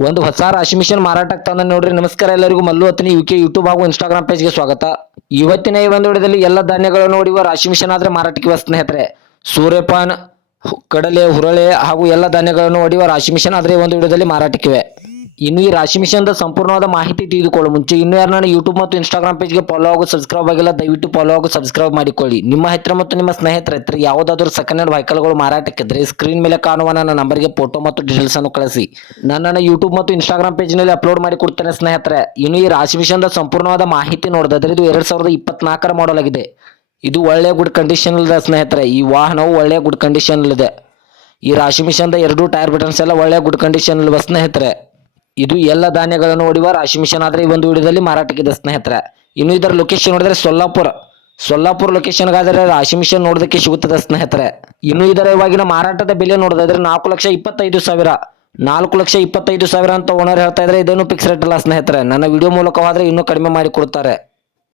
ಒಂದು ಹೊಸ ರಾಶಿ ಮಿಷನ್ ಮಾರಾಟಕ್ಕೆ ತಂದ ನೋಡ್ರಿ. ನಮಸ್ಕಾರ ಎಲ್ಲರಿಗೂ. ಮಲ್ಲು ಹತ್ತಿನ. ಯು ಕೆ ಯೂಟ್ಯೂಬ್ ಹಾಗೂ ಇನ್ಸ್ಟಾಗ್ರಾಮ್ ಪೇಜ್ಗೆ ಸ್ವಾಗತ. ಇವತ್ತಿನ ಈ ಒಂದು ವಿಡಿಯೋದಲ್ಲಿ ಎಲ್ಲ ಧಾನ್ಯಗಳನ್ನು ನೋಡಿವ ರಾಶಿ ಮಿಷನ್ ಆದ್ರೆ ಮಾರಾಟಕ್ಕೆ ವಸ್ತನೆ ಸ್ನೇಹಿತರೆ. ಸೂರ್ಯಪಾನ್, ಕಡಲೆ, ಹುರಳೆ ಹಾಗೂ ಎಲ್ಲ ಧಾನ್ಯಗಳನ್ನು ಹೊಡೆಯುವ ರಾಶಿ ಮಿಷನ್ ಆದ್ರೆ ಒಂದು ವಿಡಿಯೋದಲ್ಲಿ ಮಾರಾಟಕ್ಕಿವೆ. ಇನ್ನು ಈ ರಾಶಿ ಮಿಷನ್ದ ಸಂಪೂರ್ಣವಾದ ಮಾಹಿತಿ ತಿಳಿದುಕೊಳ್ಳೋ ಮುಂಚೆ ಇನ್ನು ಯಾರು ನನ್ನ ಯೂಟ್ಯೂಬ್ ಮತ್ತು ಇನ್ಸ್ಟಾಗ್ರಾಮ್ ಪೇಜ್ಗೆ ಫಾಲೋ ಆಗೋ ಸಬ್ಸ್ಕ್ರೈಬ್ ಆಗಿಲ್ಲ, ದಯವಿಟ್ಟು ಫಾಲೋ ಆಗೋ ಸಬ್ಸ್ಕ್ರೈಬ್ ಮಾಡಿಕೊಳ್ಳಿ. ನಿಮ್ಮ ಹತ್ತಿರ ಮತ್ತು ನಿಮ್ಮ ಸ್ನೇಹಿತರ ಹತ್ತಿರ ಯಾವುದಾದ್ರೂ ಸೆಕೆಂಡ್ ಹ್ಯಾಂಡ್ ವೆಹಿಕಲ್ಗಳು ಮಾರಾಟಕ್ಕಿದ್ರೆ ಸ್ಕ್ರೀನ್ ಮೇಲೆ ಕಾಣುವ ನನ್ನ ನಂಬರ್ಗೆ ಫೋಟೋ ಮತ್ತು ಡೀಟೇಲ್ಸ್ ಅನ್ನು ಕಳಿಸಿ. ನನ್ನ ಯೂಟ್ಯೂಬ್ ಮತ್ತು ಇನ್ಸ್ಟಾಗ್ರಾಮ್ ಪೇಜ್ನಲ್ಲಿ ಅಪ್ಲೋಡ್ ಮಾಡಿ ಕೊಡ್ತೇನೆ ಸ್ನೇಹಿತರೆ. ಇನ್ನು ಈ ರಾಶಿ ಮಿಷನ್ದ ಸಂಪೂರ್ಣವಾದ ಮಾಹಿತಿ ನೋಡಿದ್ರೆ ಇದು ಎರಡು ಸಾವಿರದ ಇಪ್ಪತ್ನಾಲ್ಕರ ಮಾಡಲ್ ಆಗಿದೆ. ಇದು ಒಳ್ಳೆಯ ಗುಡ್ ಕಂಡೀಷನ್ ಇದೆ ಸ್ನೇಹಿತರೆ. ಈ ವಾಹನವು ಒಳ್ಳೆಯ ಗುಡ್ ಕಂಡೀಷನ್ ಇದೆ ಈ ರಾಶಿ ಮಿಷನ್ದ ಎರಡು ಟೈರ್ ಬಟನ್ಸ್ ಎಲ್ಲ ಒಳ್ಳೆಯ ಗುಡ್ ಕಂಡೀಷನ್ ಇಲ್ವ ಸ್ನೇಹಿತರೆ. ಇದು ಎಲ್ಲ ಧಾನ್ಯಗಳನ್ನು ಹೊಡೆಯುವ ರಾಶಿ ಮಿಷನ್ ಆದರೆ ಈ ಒಂದು ವಿಡಿಯೋದಲ್ಲಿ ಮಾರಾಟಕ್ಕಿದೆ ಸ್ನೇಹಿತರೆ. ಇನ್ನು ಇದರ ಲೊಕೇಶನ್ ನೋಡಿದ್ರೆ ಸೊಲ್ಲಾಪುರ. ಸೊಲ್ಲಾಪುರ ಲೊಕೇಶನ್ಗಾದರೆ ರಾಶಿ ಮಿಷನ್ ನೋಡೋದಕ್ಕೆ ಸಿಗುತ್ತದೆ ಸ್ನೇಹಿತರೆ. ಇನ್ನು ಇದರ ಇವಾಗಿನ ಮಾರಾಟದ ಬೆಲೆ ನೋಡೋದಾದ್ರೆ ನಾಲ್ಕು ಲಕ್ಷ ಇಪ್ಪತ್ತೈದು ಸಾವಿರ. ನಾಲ್ಕು ಲಕ್ಷ ಇಪ್ಪತ್ತೈದು ಸಾವಿರ ಅಂತ ಓನರ್ ಹೇಳ್ತಾ ಇದ್ರೆ ಇದೇನು ಫಿಕ್ಸ್ ರೇಟ್ ಅಲ್ಲ ಸ್ನೇಹಿತರೆ. ನನ್ನ ವಿಡಿಯೋ ಮೂಲಕವಾದರೆ ಇನ್ನೂ ಕಡಿಮೆ ಮಾಡಿ ಕೊಡ್ತಾರೆ.